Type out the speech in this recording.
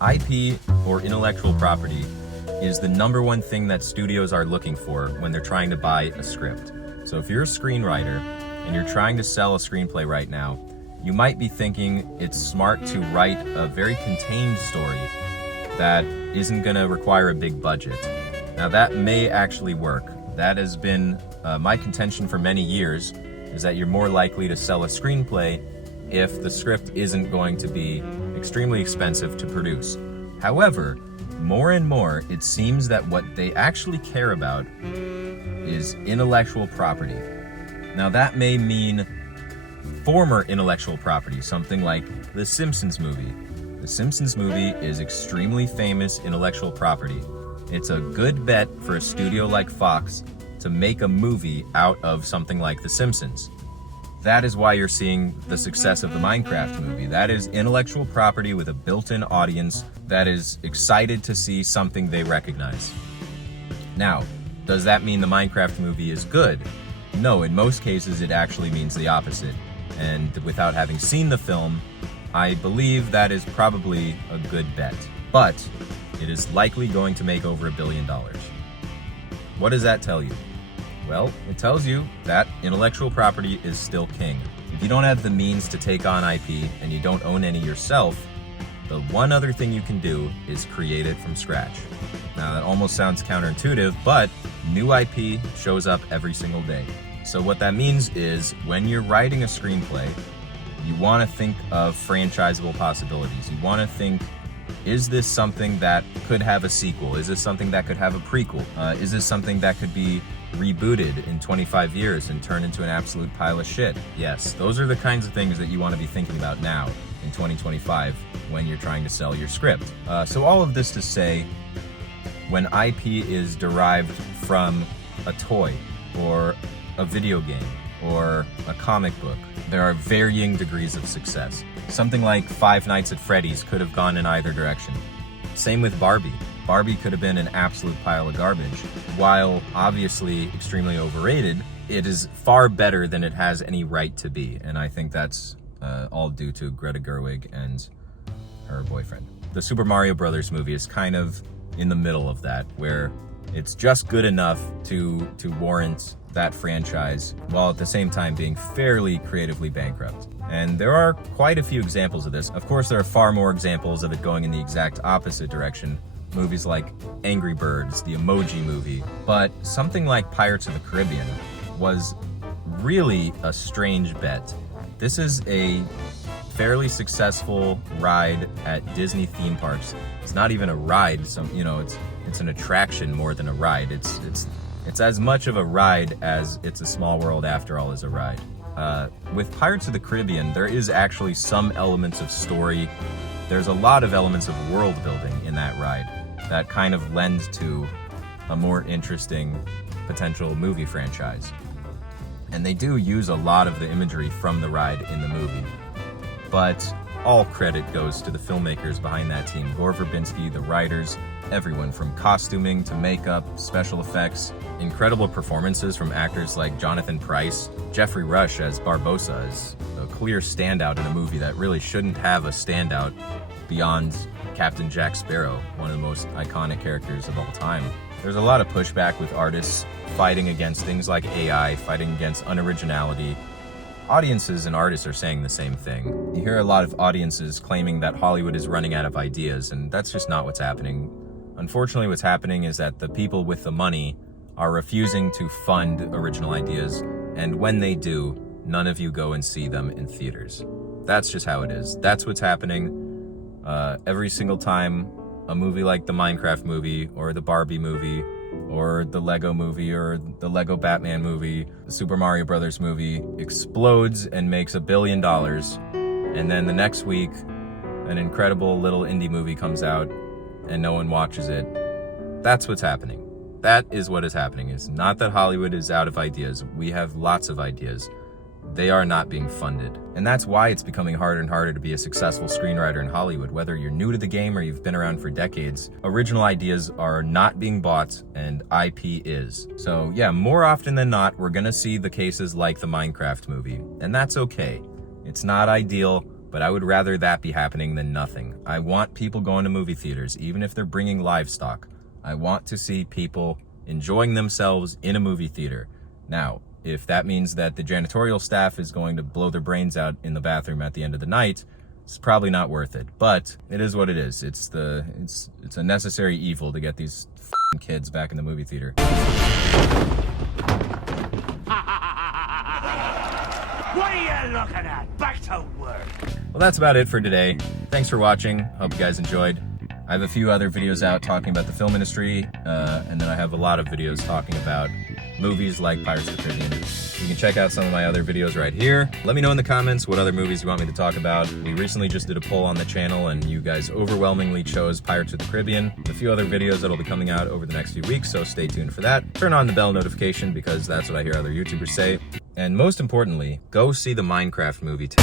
IP, or intellectual property, is the number one thing that studios are looking for when they're trying to buy a script. So if you're a screenwriter and you're trying to sell a screenplay right now, you might be thinking it's smart to write a very contained story that isn't going to require a big budget. Now that may actually work. That has been my contention for many years, is that you're more likely to sell a screenplay if the script isn't going to be extremely expensive to produce. However, more and more, it seems that what they actually care about is intellectual property. Now that may mean former intellectual property, something like The Simpsons movie. The Simpsons movie is extremely famous intellectual property. It's a good bet for a studio like Fox to make a movie out of something like The Simpsons. That is why you're seeing the success of the Minecraft movie. That is intellectual property with a built-in audience that is excited to see something they recognize. Now, does that mean the Minecraft movie is good? No, in most cases it actually means the opposite. And without having seen the film, I believe that is probably a good bet. But it is likely going to make over $1 billion. What does that tell you? Well, it tells you that intellectual property is still king. If you don't have the means to take on IP and you don't own any yourself, the one other thing you can do is create it from scratch. Now that almost sounds counterintuitive, but new IP shows up every single day. So what that means is when you're writing a screenplay, you want to think of franchisable possibilities. You want to think, is this something that could have a sequel? Is this something that could have a prequel? Is this something that could be rebooted in 25 years and turn into an absolute pile of shit? Yes, those are the kinds of things that you want to be thinking about now in 2025 when you're trying to sell your script. So all of this to say, when IP is derived from a toy or a video game or a comic book, there are varying degrees of success. Something like Five Nights at Freddy's could have gone in either direction. Same with Barbie. Barbie could have been an absolute pile of garbage. While obviously extremely overrated, it is far better than it has any right to be. And I think that's all due to Greta Gerwig and her boyfriend. The Super Mario Brothers movie is kind of in the middle of that, where it's just good enough to warrant that franchise, while at the same time being fairly creatively bankrupt. And there are quite a few examples of this. Of course, there are far more examples of it going in the exact opposite direction. Movies like Angry Birds, the Emoji Movie. But something like Pirates of the Caribbean was really a strange bet. This is a fairly successful ride at Disney theme parks. It's not even a ride, it's an attraction more than a ride. It's as much of a ride as It's a Small World After All is a ride. With Pirates of the Caribbean, there is actually some elements of story. There's a lot of elements of world building in that ride that kind of lend to a more interesting potential movie franchise. And they do use a lot of the imagery from the ride in the movie. But all credit goes to the filmmakers behind that team. Gore Verbinski, the writers, everyone from costuming to makeup, special effects, incredible performances from actors like Jonathan Pryce. Jeffrey Rush as Barbossa is a clear standout in a movie that really shouldn't have a standout beyond Captain Jack Sparrow, one of the most iconic characters of all time. There's a lot of pushback with artists fighting against things like AI, fighting against unoriginality. Audiences and artists are saying the same thing. You hear a lot of audiences claiming that Hollywood is running out of ideas, and that's just not what's happening. Unfortunately, what's happening is that the people with the money are refusing to fund original ideas, and when they do, none of you go and see them in theaters. That's just how it is. That's what's happening. Every single time a movie like the Minecraft movie or the Barbie movie or the Lego movie or the Lego Batman movie, the Super Mario Brothers movie explodes and makes $1 billion, and then the next week an incredible little indie movie comes out and no one watches it. That's what's happening. That is what is happening. It's not that Hollywood is out of ideas. We have lots of ideas. They are not being funded. And that's why it's becoming harder and harder to be a successful screenwriter in Hollywood. Whether you're new to the game or you've been around for decades, original ideas are not being bought and IP is. So yeah, more often than not, we're gonna see the cases like the Minecraft movie. And that's okay. It's not ideal, but I would rather that be happening than nothing. I want people going to movie theaters, even if they're bringing livestock. I want to see people enjoying themselves in a movie theater. Now, if that means that the janitorial staff is going to blow their brains out in the bathroom at the end of the night, it's probably not worth it. But it is what it is. It's a necessary evil to get these f***ing kids back in the movie theater. What are you looking at? Back to work. Well, that's about it for today. Thanks for watching. Hope you guys enjoyed. I have a few other videos out talking about the film industry, and then I have a lot of videos talking about movies like Pirates of the Caribbean. You can check out some of my other videos right here. Let me know in the comments what other movies you want me to talk about. We recently just did a poll on the channel, and you guys overwhelmingly chose Pirates of the Caribbean. A few other videos that'll be coming out over the next few weeks, so stay tuned for that. Turn on the bell notification because that's what I hear other YouTubers say. And most importantly, go see the Minecraft movie too.